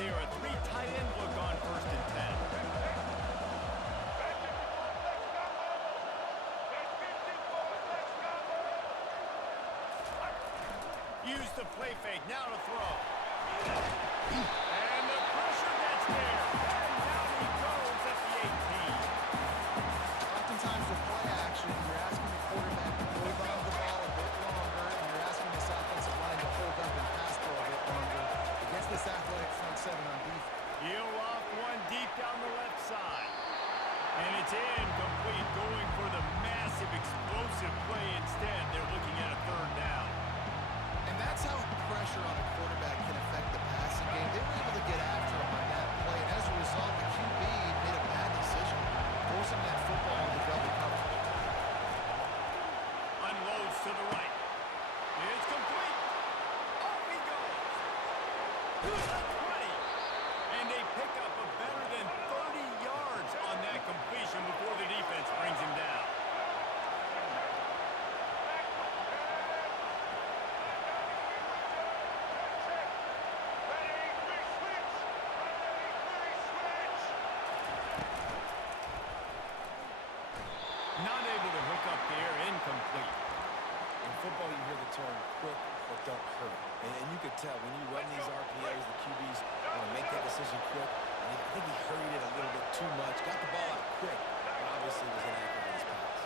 there. A three tight end look on 1st and 10. Use the play fake. Now to throw. And the pressure gets there. And down he goes at the 18. Oftentimes with play action, you're asking the quarterback to hold on to the ball a bit longer, and you're asking this offensive line to hold up and pass ball a bit longer against this athletic front seven on defense. He'll off one deep down the left side. And it's incomplete, going for the massive, explosive play instead. They're looking at a 3rd down. And that's how pressure on a quarterback can affect the passing game. They were able to get after him on that play, and as a result, the QB made a bad decision, forcing that football into double coverage. Unloads to the right. It's complete. Off he goes. To the 20. And they pick up a better than 30 yards on that completion before the defense brings him down. Not able to hook up there, incomplete. In football, you hear the term quick but don't hurt. And you could tell when you run these RPOs, the QBs want to make that decision quick. And I think he hurried it a little bit too much. Got the ball out quick, but obviously was inaccurate in his pass.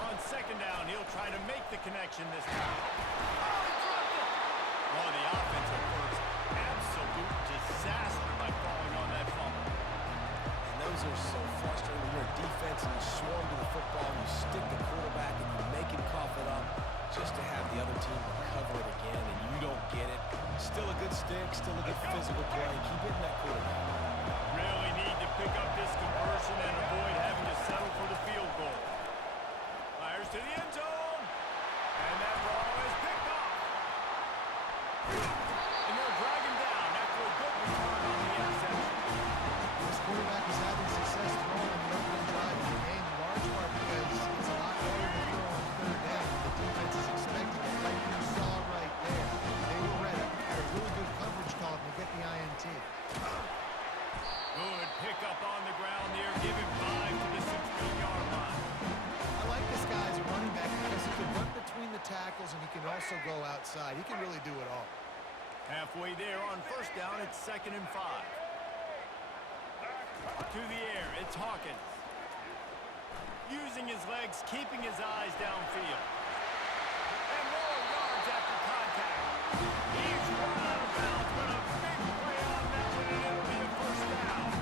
On 2nd down, he'll try to make the connection this time. Oh, he dropped it! Oh, the offensive works. Absolute disaster by falling on that fumble. And those are so frustrating when you're a defense and you swarm to the football and you stick the quarterback and you make him cough it up just to have the other team recover it again and you don't get it. Still a good stick, still a good physical play. Keep hitting that quarterback. Really need to pick up this conversion and avoid having to settle for the field goal. Fires to the end zone. And that ball is picked off. And they'll drag him down after a good return on the interception. This quarterback is having success throwing on the opening drive of the game, in large part because it's a lot harder to throw on 3rd down. The defense is expecting it, like you saw right there. They were ready. Had a really good coverage call to get the INT. Good pick up on the ground there. Give him 5 to the 16-yard line. I like this guy as a running back because he can run between the tackles and he can also go outside. He can really do it all. Halfway there on 1st down, it's 2nd and 5. To the air, it's Hawkins. Using his legs, keeping his eyes downfield. And more yards after contact. He's run out of bounds, but a big play on that one, and it'll be a 1st down.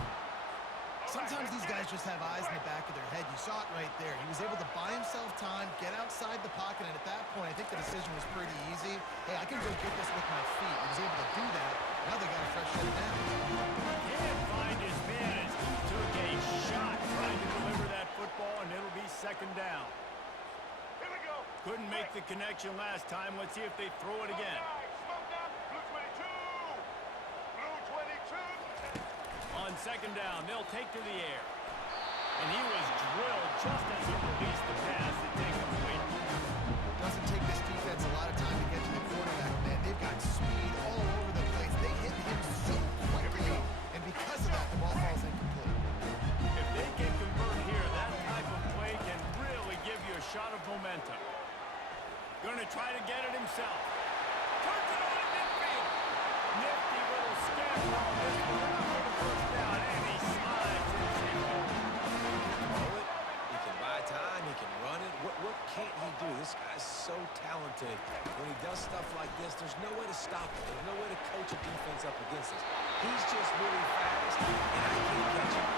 Sometimes these guys just have eyes in the back of their head. You saw it right there. He was able to buy himself time, get outside the pocket, and at that point, I think the decision was pretty easy. Hey, I can go get this with my feet. He was able to do that. Now they got a fresh set of downs. Can't find his man as he took a shot trying to deliver that football, and it'll be 2nd down. Here we go. Couldn't make the connection last time. Let's see if they throw it again. Smoke down. Blue 22. Blue 22. On 2nd down, they'll take to the air. And he was drilled just as he released the pass. It's incomplete. Doesn't take this defense a lot of time to get to the quarterback, man. They've got speed all over the place. They hit him so quickly, and because of that, the ball falls incomplete. If they can convert here, that type of play can really give you a shot of momentum. Gonna try to get it himself. Turns it on to midfield. Nifty little scamper on this one. For the 1st down, and he slides in safety. Throw it. He can buy time. He can run it. What can't he do? This guy's so talented. When he does stuff like this, there's no way to stop it. There's no way to coach a defense up against this. He's just really fast, and I can't catch him.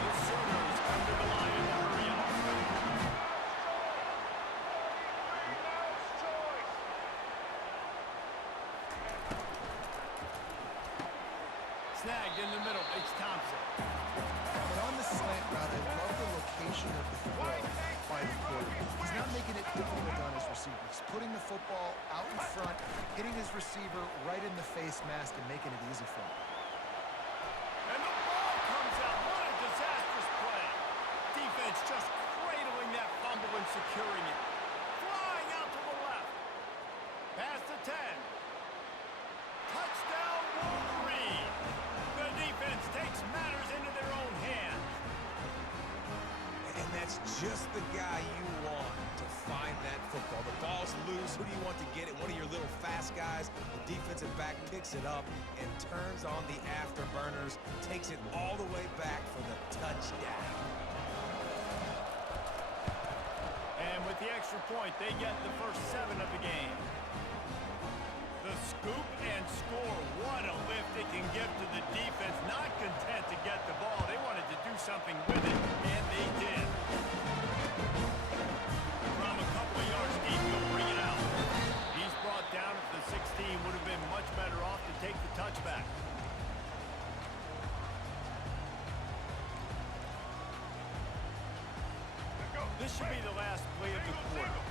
The Sooners come to the line in the hurry up. Snagged in the middle. It's Thompson. But on the slant route, I love the location of the throw by the quarterback. He's not making it difficult on his receiver. He's putting the football out in front, hitting his receiver right in the face mask and making it easy for him. And the ball comes out. What a disastrous play. Defense just cradling that fumble and securing it. Flying out to the left. Pass to the 10. Touchdown, Wolverine. The defense takes matters into their own hands. And that's just the guy you want to find that football. The ball's loose. Who do you want to get it? One of your little fast guys. The defensive back picks it up and turns on the afterburners, takes it all the way back for the touchdown. And with the extra point, they get the first 7 of the game. The scoop and score. What a lift it can give to the defense. Not content to get the ball. They wanted to do something with it, and they did. From a couple of yards deep, he'll bring it out. He's brought down at the 16. Would have been much better off to take the touchback. This should be the last play of the quarter.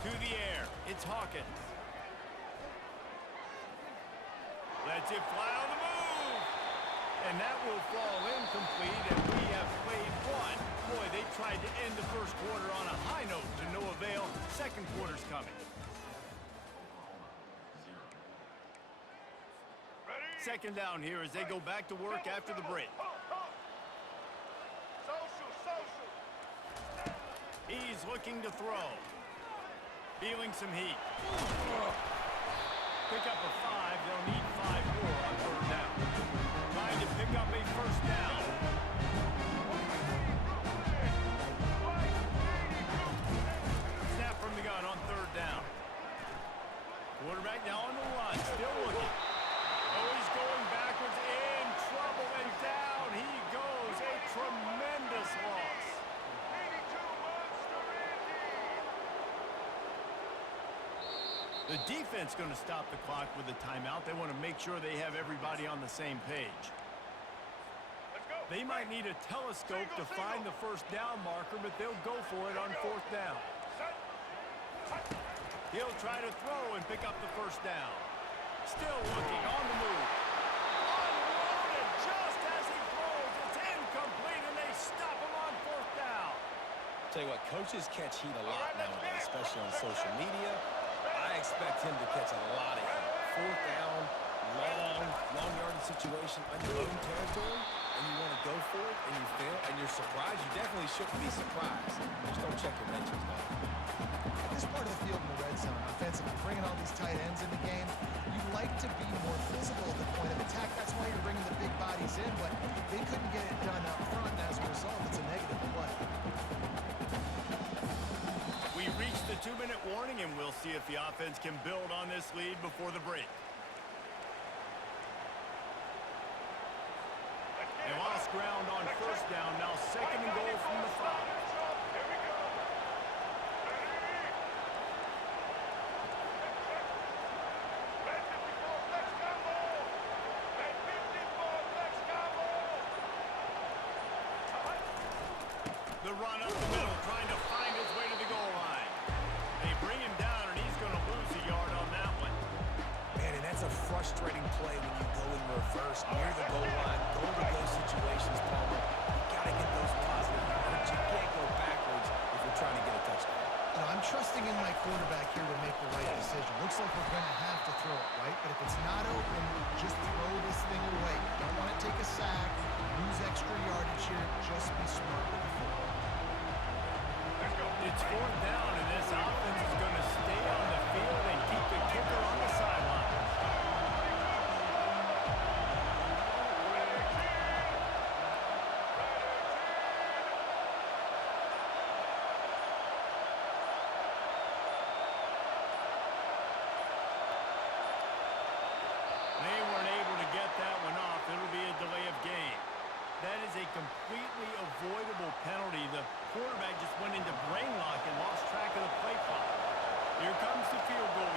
To the air, it's Hawkins. Lets it fly on the move. And that will fall incomplete, and we have played one. Boy, they tried to end the first quarter on a high note to no avail. Second quarter's coming. Second down here as they go back to work after the break. He's looking to throw. Feeling some heat. Pick up a 5. They'll need 5 more on third down. Trying to pick up a first down. Snap from the gun on third down. Quarterback now on the run. Still looking. Oh, he's going backwards. In trouble and down he goes. A tremendous loss. The defense going to stop the clock with a timeout. They want to make sure they have everybody on the same page. They might need a telescope to find the first down marker, but they'll go for it on fourth down. He'll try to throw and pick up the first down. Still looking on the move. Unloaded just as he throws. It's incomplete, and they stop him on fourth down. Tell you what, coaches catch heat a lot nowadays, especially on social media. I expect him to catch a lot of heat. Fourth down, long yardage situation, under your own territory, and you want to go for it, and you fail, and you're surprised. You definitely shouldn't be surprised. Just don't check your mentions, though. At this part of the field in the red zone, offensively, bringing all these tight ends in the game, you'd like to be more physical at the point of attack. That's why you're bringing the big bodies in, but they couldn't get it done up front, and as a result, it's a negative play. We reached the 2-minute warning, and we'll see if the offense can build on this lead before the break. They lost ground on first down. Now second and goal from the 5. The run up the middle, trying to find his way to the goal line. They bring him down, and he's going to lose a yard on that one. Man, and that's a frustrating play when you go in reverse near the goal line, goal-to-go situations, Palmer. You got to get those positive yards. You can't go backwards if you're trying to get a touchdown. You know, I'm trusting in my quarterback here to make the right decision. Looks like we're going to have to throw it, right? But if it's not open, just throw this thing away. You don't want to take a sack, lose extra yardage here. Just be smart with the football. It's fourth down, and this offense is going to stay on the field and keep the kicker on the sideline. They weren't able to get that one off. It'll be a delay of game. That is a completely avoidable penalty. The quarterback just went into brain lock and lost track of the play clock. Here comes the field goal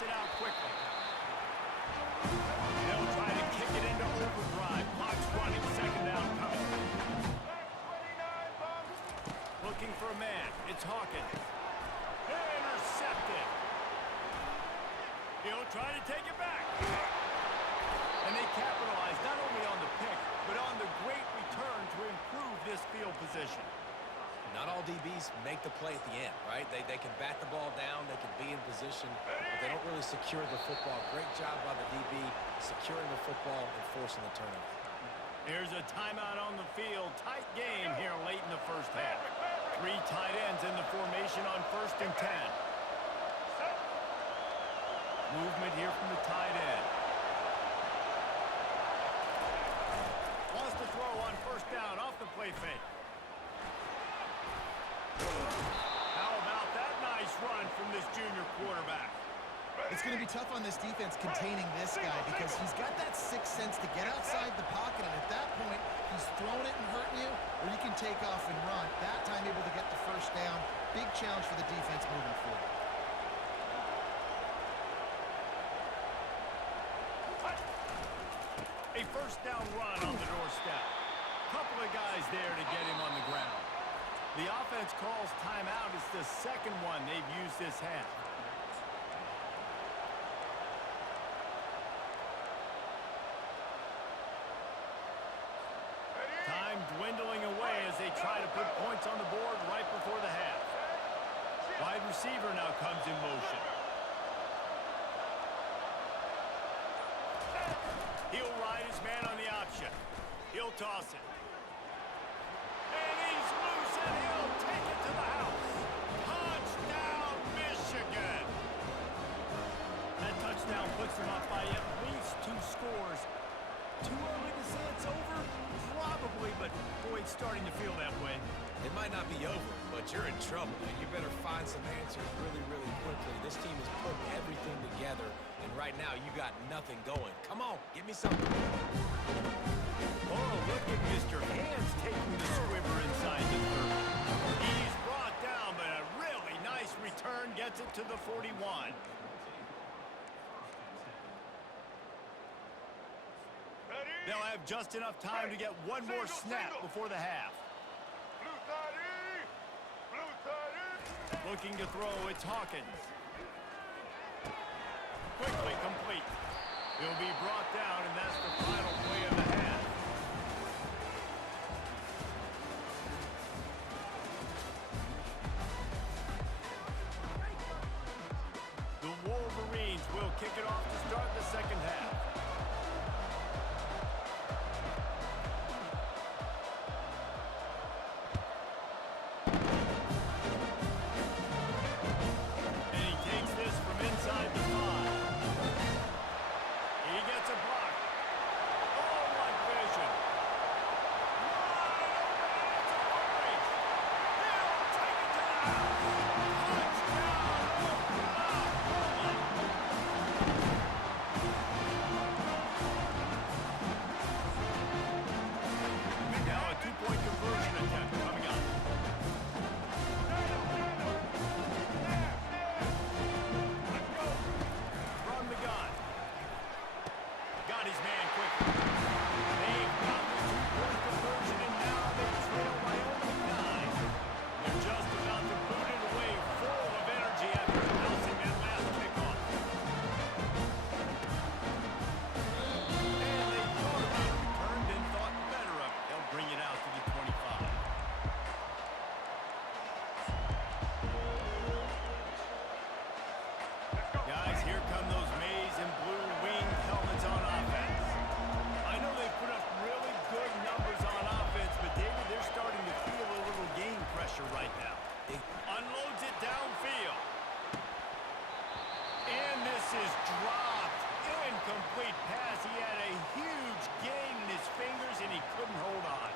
gets it out quickly. They'll try to kick it into overdrive. Clock's running. Second down coming. 29, bum. Looking for a man. It's Hawkins. Intercepted. He'll try to take it back. And they capitalize not only on the pick, but on the great return to improve this field position. Not all DBs make the play at the end, right? They can bat the ball down, they can be in position, but they don't really secure the football. Great job by the DB securing the football and forcing the turnover. Here's a timeout on the field. Tight game here late in the first half. 3 tight ends in the formation on 1st and 10. Movement here from the tight end. Wants to throw on 1st down off the play fake. How about that nice run from this junior quarterback? It's going to be tough on this defense containing this guy because he's got that sixth sense to get outside the pocket, and at that point, he's throwing it and hurting you, or you can take off and run. That time able to get the 1st down. Big challenge for the defense moving forward. A 1st down run on the doorstep. Couple of guys there to get him on the ground. The offense calls timeout. It's the second one they've used this half. Time dwindling away as they try to put points on the board right before the half. Wide receiver now comes in motion. He'll ride his man on the option. He'll toss it. And he's loose, and he'll take it to the house. Touchdown, Michigan! That touchdown puts them up by at least 2 scores. Too early to say it's over? Probably, but boy, it's starting to feel that way. It might not be over, but you're in trouble, and you better find some answers really, really quickly. This team is putting everything together, and right now you got nothing going. Come on, give me something. Oh, look at Mr. Hands taking the squibber inside the 30. He's brought down, but a really nice return gets it to the 41. They'll have just enough time to get one more snap before the half. Blue 30. Blue 30. Looking to throw, it's Hawkins. Quickly complete. He'll be brought down, and that's the final play of the half. The Wolverines will kick it off to start the second half. And he takes this from inside the 5. He gets a block. Oh, what vision. Now a 2-point conversion attempt coming up. From the gun. Got his man quickly. They've got the 2-point conversion, and now they trail by only 9. They're just about to put it away, full of energy after announcing that last kickoff. And they thought about it, returned and thought better of it. They'll bring it out to the 25. Guys, here come those maize and blue winged helmets on offense. I know they put up really good numbers on offense, but David, they're starting to feel a little game pressure right now. Unloads it downfield. And this is dropped. Incomplete pass. He had a huge gain in his fingers, and he couldn't hold on.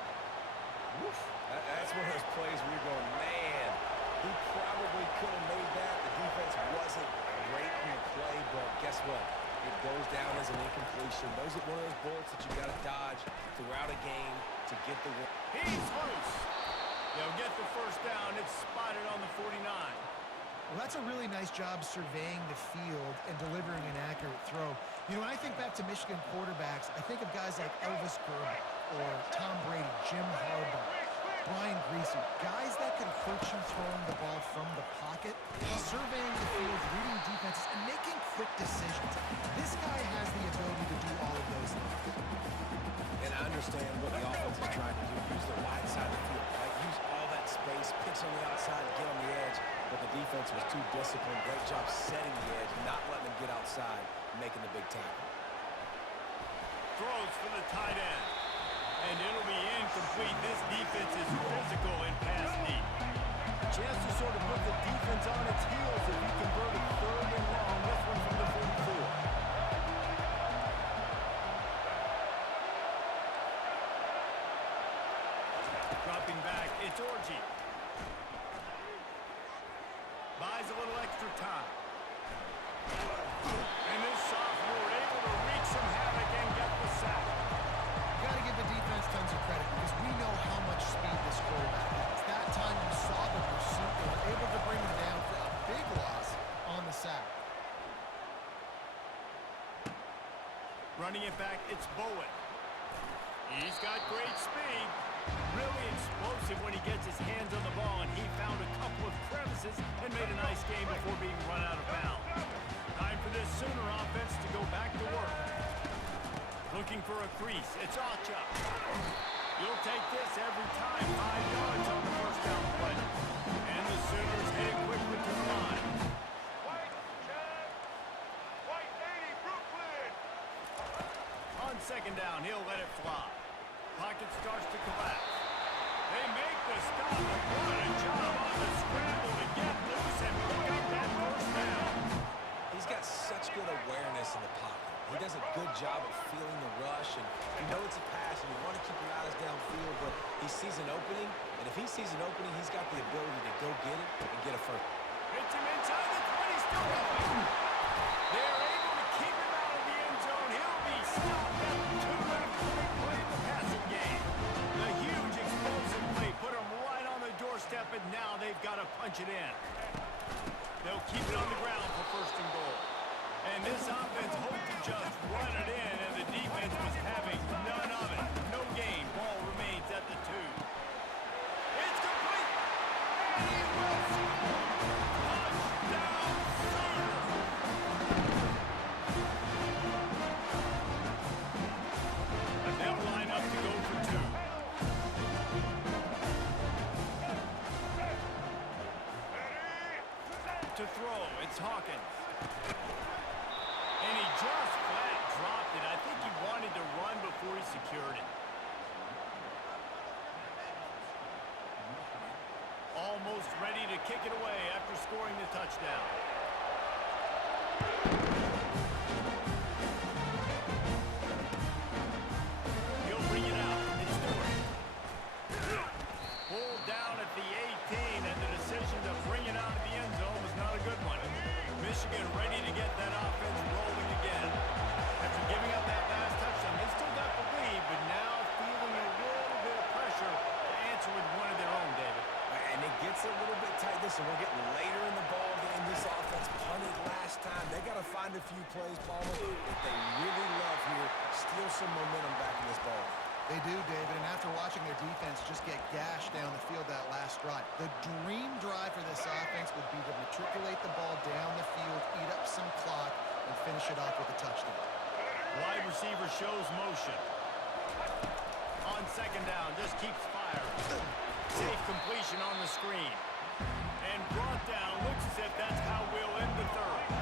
Woof. That's one of those plays where you're going, man, he probably could have made that. The defense wasn't great in the play, but guess what? It goes down as an incompletion. Those are one of those bullets that you got to dodge throughout a game to get the win. He's loose. They'll get the 1st down. It's spotted on the 49. Well, that's a really nice job surveying the field and delivering an accurate throw. You know, when I think back to Michigan quarterbacks, I think of guys like Elvis Grbac or Tom Brady, Jim Harbaugh, Brian Griese, guys that could hurt you throwing the ball from the pocket, surveying the field, reading defenses, and making quick decisions. This guy has the ability to do all of those things. And I understand what the offense is trying to do. Use the wide side of the field, right? Use all that space, pitch on the outside, get on the edge. But the defense was too disciplined. Great job setting the edge, not letting them get outside, making the big tackle. Throws for the tight end. And it'll be incomplete. This defense is physical and pass deep. Chance to sort of put the defense on its heels if you convert a 3rd and long. This one from the 44. Dropping back, it's Orji. Buys a little extra time. And this sophomore able to wreak some havoc and get the sack. You got to give the defense tons of credit because we know how much speed this quarterback has. That time you saw the pursuit. They were able to bring him down for a big loss on the sack. Running it back, it's Bowen. He's got great speed. Really explosive when he gets his hands on the ball, and he found a couple of crevices and made a nice game before being run out of bounds. Time for this Sooner offense to go back to work. Looking for a crease. It's Acha. You'll take this every time. 5 yards on the first down play. And the Sooners heading quickly to the line. White, Chad. White 80, Brooklyn. On 2nd down, he'll let it fly. Pocket starts to collapse. They make the stop. What a job on the scramble to get loose and pick up that first down. He's got such good awareness in the pocket. He does a good job of feeling the rush, and you know it's a pass, and you want to keep your eyes downfield, but he sees an opening, and if he sees an opening, he's got the ability to go get it and get a first. Hits him inside the 20, still going. They're able to keep him out of the end zone. He'll be stopped after 2 minutes to play the passing game. The huge explosive play put him right on the doorstep, and now they've got to punch it in. They'll keep it on the ground for 1st and goal. And this offense hoped to just run it in, and the defense was having none of it. No gain. Ball remains at the 2. It's complete. And he will score. Touchdown, Sooner. They'll line up to go for 2. To throw, it's Hawkins. And he just flat dropped it. I think he wanted to run before he secured it. Almost ready to kick it away after scoring the touchdown. He'll bring it out. It's Stewart. Pulled down at the 18, and the decision to bring it out of the end zone was not a good one. Michigan ready to get that offense rolling again. After giving up that last touchdown, they still got the lead, but now feeling a little bit of pressure to answer with one of their own, David. And it gets a little bit tight. Listen, we're getting later in the ball game. This offense punted last time. They got to find a few plays, Palmer, that they really love here. Steal some momentum back in this ball. They do, David, and after watching their defense just get gashed down the field that last drive, the dream drive for this offense would be to matriculate the ball down the field, eat up some clock, and finish it off with a touchdown. Wide receiver shows motion. On 2nd down, just keeps firing. Safe completion on the screen. And brought down, looks as if that's how we'll end the 3rd.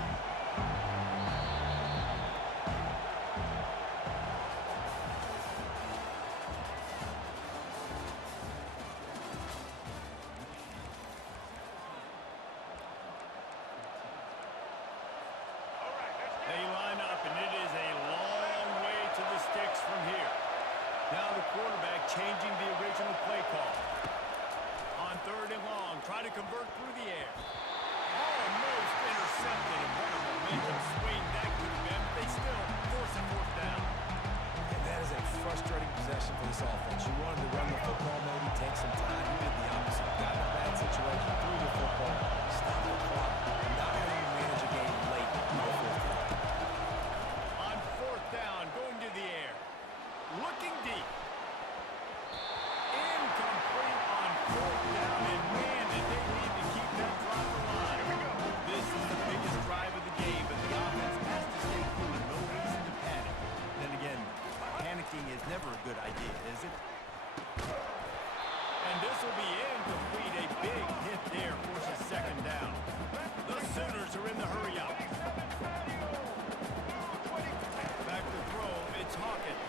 They line up, and it is a long way to the sticks from here. Now the quarterback changing the original play call. On 3rd and long, try to convert through the air. Almost intercepted, and what a momentum swing that could have been. They still force a 4th down. And that is a frustrating possession for for this offense. You wanted to run the football, maybe take some time. You did the opposite. Got in a bad situation, threw the football, stopped the clock. Not how you manage a game late in the fourth quarter. On fourth down, going to the air. Looking deep. Incomplete on fourth down, and man, did they need to keep that drive alive. Here we go. This is the biggest drive of the game, but the offense has to stay cool. No reason to panic. Then again, panicking is never a good idea, is it? And this will be incomplete. A big hit there forces second down. The Sooners are in the hurry up. Back to throw. It's Hawkins.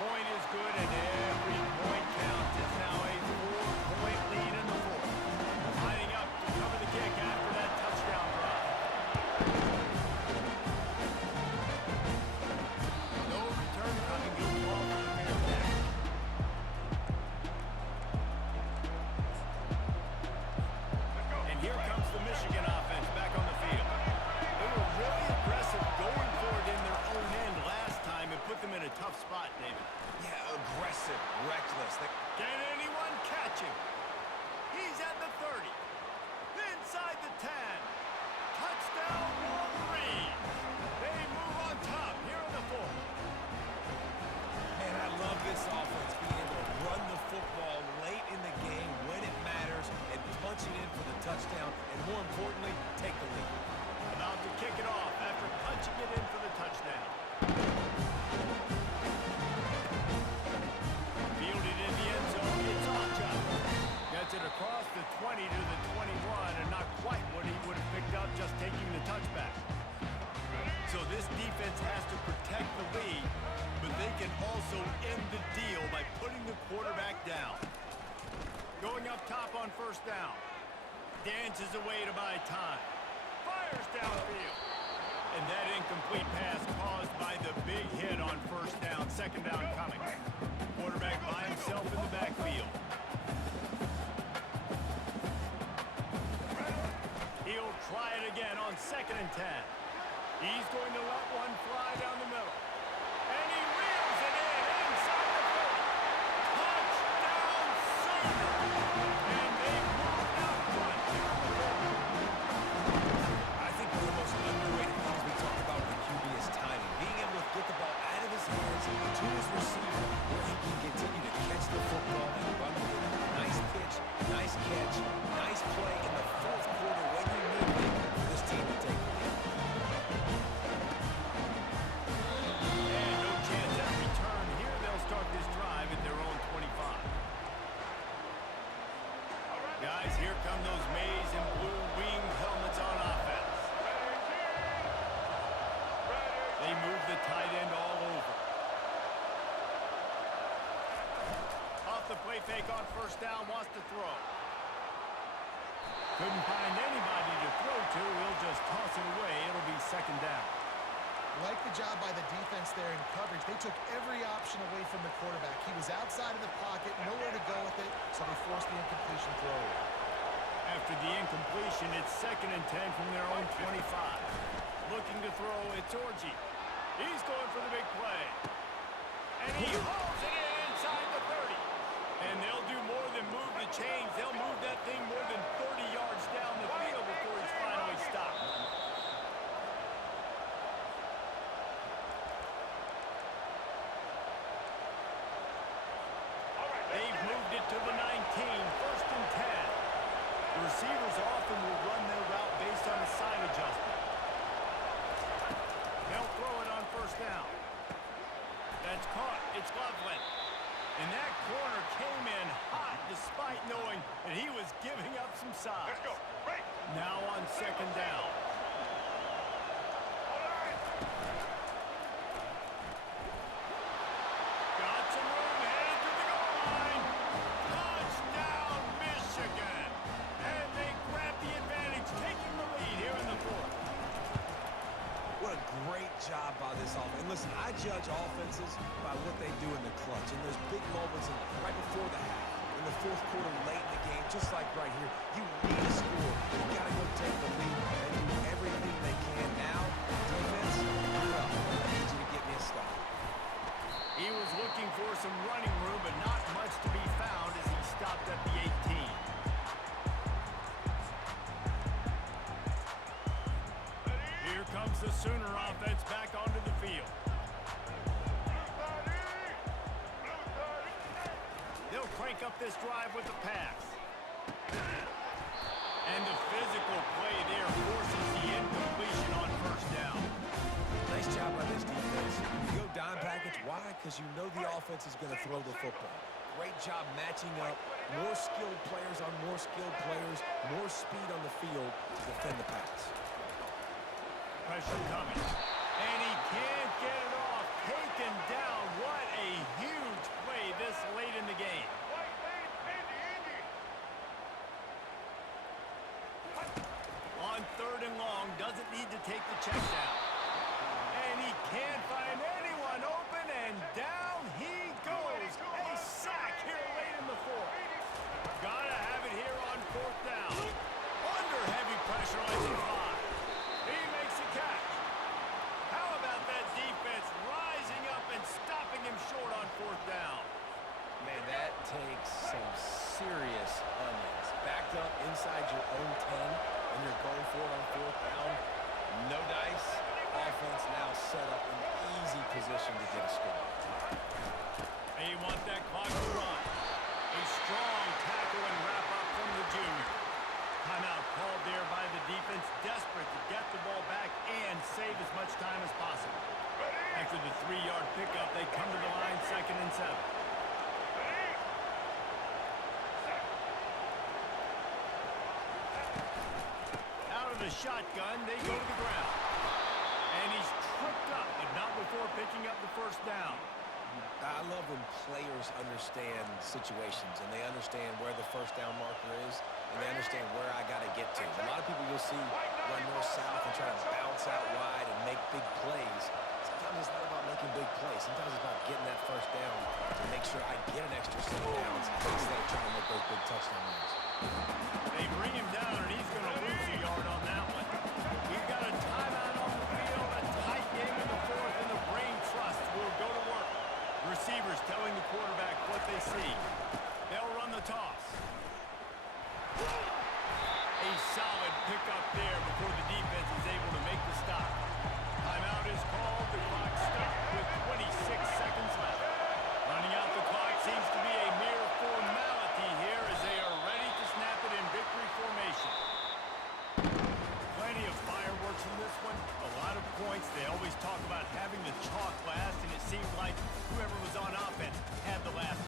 Point is good, and every point counts. It's now a 4-point lead in the fourth. Lining up to cover the kick after that touchdown drive. No return coming. Good ball for the Bearcats. And here comes the Michigan offense back on the field. They were really aggressive going for it in their own end last time and put them in a tough spot, David. Yeah, aggressive, reckless. Can anyone catch him? He's at the 30. Inside the 10. Touchdown, Wolverines. They move on top here in the fourth. Man, I love this offense being able to run the football late in the game when it matters and punch it in for the touchdown, and more importantly, take the lead. About to kick it off after punching it in for the touchdown. Fielded in the end zone, it's Ocha. Gets it across the 20 to the 21, and not quite what he would have picked up just taking the touchback. So this defense has to protect the lead, but they can also end the deal by putting the quarterback down. Going up top on first down. Dances away to buy time. Fires downfield. And that incomplete pass caused by the big hit on first down. Second down coming. Quarterback by himself in the backfield. He'll try it again on 2nd and 10. He's going to let one fly down the middle. And he reels it in inside the 30. Touchdown, Sooners! And they've moved out front. I think one of the most underrated things we talk about with the QB is timing. Being able to get the ball out of his hands to his receiver where he can continue to catch the football and run with it. Nice pitch, nice catch, nice play in the fourth quarter when you need it for this team to take the lead. And no chance at return here. They'll start this drive at their own 25. Guys, here come those maize and blue winged helmets on offense. They move the tight end all over. Off the play fake on first down, wants to throw. Couldn't find anybody to throw to. He'll just toss it away. It'll be second down. Like the job by the defense there in coverage. They took every option away from the quarterback. He was outside of the pocket, nowhere to go with it, so they forced the incompletion throw. After the incompletion, it's 2nd and 10 from their own 25. Looking to throw, it's Orji. He's going for the big play. And he hauls it in inside the 30. And they'll do more than move the chains. They'll move that thing more than 30 yards down the field before he's finally stopped. They've moved it to the 19, 1st and 10. The receivers often will run their route based on a side adjustment. They'll throw it on first down. That's caught. It's Loveland. And that corner came in hot despite knowing that he was giving up some size. Let's go. Break. Now on second down. Got some room, headed to the goal line. Touchdown, Michigan. And they grab the advantage, taking the lead here in the fourth. What a great job by this offense. And listen, I judge offenses by what they do in the clutch, in those big moments right before the half, in the fourth quarter late in the game, just like right here. You need a score. You got to go take the lead and do everything they can. Now, defense, you're up. I need you to get me a stop. He was looking for some running room, but not much to be found as he stopped at the 18. Here comes the Sooner offense back onto the field. They'll crank up this drive with the pass. And the physical play there forces the incompletion on first down. Nice job by this defense. You go dime package. Why? Because you know the offense is going to throw the football. Great job matching up. More skilled players on more skilled players. More speed on the field to defend the pass. Pressure coming. And he can't get it off. Taken down. What a huge play this late in the game. On third and long, doesn't need to take the check down. And he can't find anyone open, and down he goes. A sack here late in the fourth. Gotta have it here on fourth down. Under heavy pressure on his five. He makes the catch. How about that defense rising up and stopping him short on fourth down? Man, that takes some serious onions. Backed up inside your own 10. And you're going for it on fourth down. No dice. Offense now set up in easy position to get a score. They want that clock to run. A strong tackle and wrap up from the junior. Timeout called there by the defense, desperate to get the ball back and save as much time as possible. After the 3-yard pickup, they come to the line 2nd and 7. The shotgun, they go to the ground. And he's tripped up, but not before picking up the first down. I love when players understand situations and they understand where the first down marker is and they understand where I got to get to. A lot of people you'll see run north-south and try to bounce out wide and make big plays. Sometimes it's not about making big plays. Sometimes it's about getting that first down to make sure I get an extra set of downs instead of trying to make those big touchdown runs. They bring him down, and he's going to lose a yard on that one. We've got a timeout on the field, a tight game in the fourth, and the brain trust will go to work. Receivers telling the quarterback what they see. They'll run the toss. A solid pickup there before the defense is able to make the stop. Timeout is called. The clock stopped with 26 seconds left. Running out the clock seems to be a mere formality here as they are ready to snap it in victory formation. Plenty of fireworks in this one. A lot of points. They always talk about having the chalk last, and it seems like whoever was on offense had the last